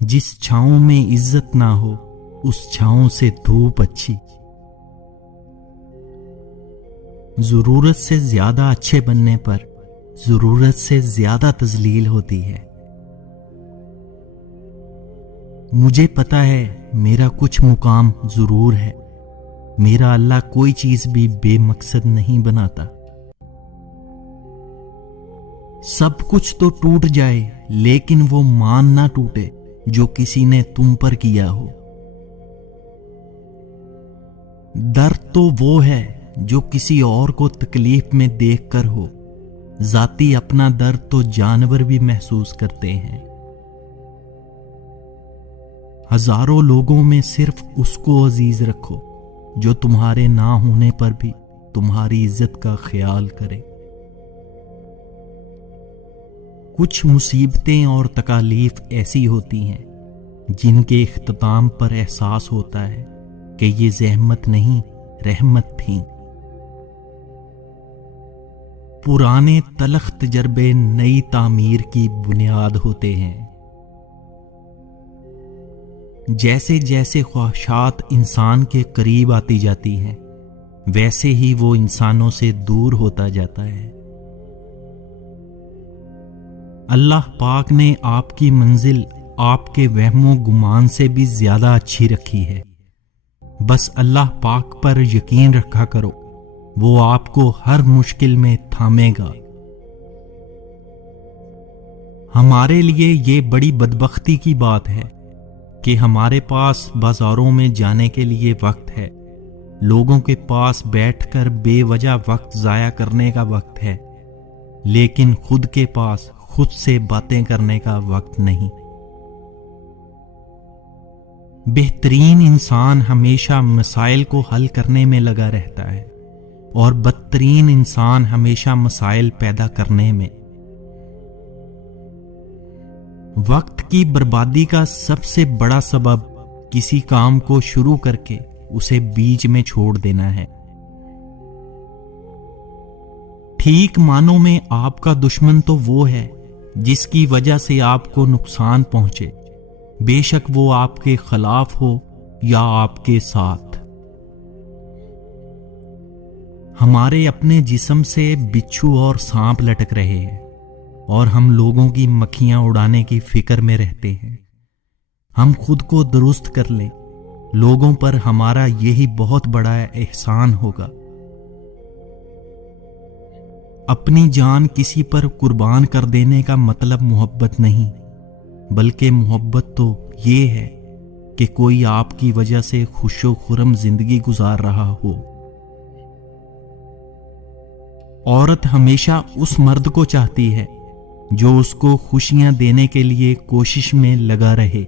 جس چھاؤں میں عزت نہ ہو اس چھاؤں سے دھوپ اچھی۔ ضرورت سے زیادہ اچھے بننے پر ضرورت سے زیادہ تذلیل ہوتی ہے۔ مجھے پتا ہے میرا کچھ مقام ضرور ہے، میرا اللہ کوئی چیز بھی بے مقصد نہیں بناتا۔ سب کچھ تو ٹوٹ جائے لیکن وہ مان نہ ٹوٹے جو کسی نے تم پر کیا ہو۔ درد تو وہ ہے جو کسی اور کو تکلیف میں دیکھ کر ہو، ذاتی اپنا درد تو جانور بھی محسوس کرتے ہیں۔ ہزاروں لوگوں میں صرف اس کو عزیز رکھو جو تمہارے نہ ہونے پر بھی تمہاری عزت کا خیال کرے۔ کچھ مصیبتیں اور تکالیف ایسی ہوتی ہیں جن کے اختتام پر احساس ہوتا ہے کہ یہ زحمت نہیں رحمت تھیں۔ پرانے تلخ تجربے نئی تعمیر کی بنیاد ہوتے ہیں۔ جیسے جیسے خواہشات انسان کے قریب آتی جاتی ہیں ویسے ہی وہ انسانوں سے دور ہوتا جاتا ہے۔ اللہ پاک نے آپ کی منزل آپ کے وہم و گمان سے بھی زیادہ اچھی رکھی ہے۔ بس اللہ پاک پر یقین رکھا کرو، وہ آپ کو ہر مشکل میں تھامے گا۔ ہمارے لیے یہ بڑی بدبختی کی بات ہے کہ ہمارے پاس بازاروں میں جانے کے لیے وقت ہے، لوگوں کے پاس بیٹھ کر بے وجہ وقت ضائع کرنے کا وقت ہے، لیکن خود کے پاس خود سے باتیں کرنے کا وقت نہیں۔ بہترین انسان ہمیشہ مسائل کو حل کرنے میں لگا رہتا ہے اور بدترین انسان ہمیشہ مسائل پیدا کرنے میں۔ وقت کی بربادی کا سب سے بڑا سبب کسی کام کو شروع کر کے اسے بیچ میں چھوڑ دینا ہے۔ ٹھیک معنوں میں آپ کا دشمن تو وہ ہے جس کی وجہ سے آپ کو نقصان پہنچے، بے شک وہ آپ کے خلاف ہو یا آپ کے ساتھ۔ ہمارے اپنے جسم سے بچھو اور سانپ لٹک رہے ہیں اور ہم لوگوں کی مکھیاں اڑانے کی فکر میں رہتے ہیں۔ ہم خود کو درست کر لیں، لوگوں پر ہمارا یہی بہت بڑا احسان ہوگا۔ اپنی جان کسی پر قربان کر دینے کا مطلب محبت نہیں، بلکہ محبت تو یہ ہے کہ کوئی آپ کی وجہ سے خوش و خرم زندگی گزار رہا ہو۔ عورت ہمیشہ اس مرد کو چاہتی ہے جو اس کو خوشیاں دینے کے لیے کوشش میں لگا رہے۔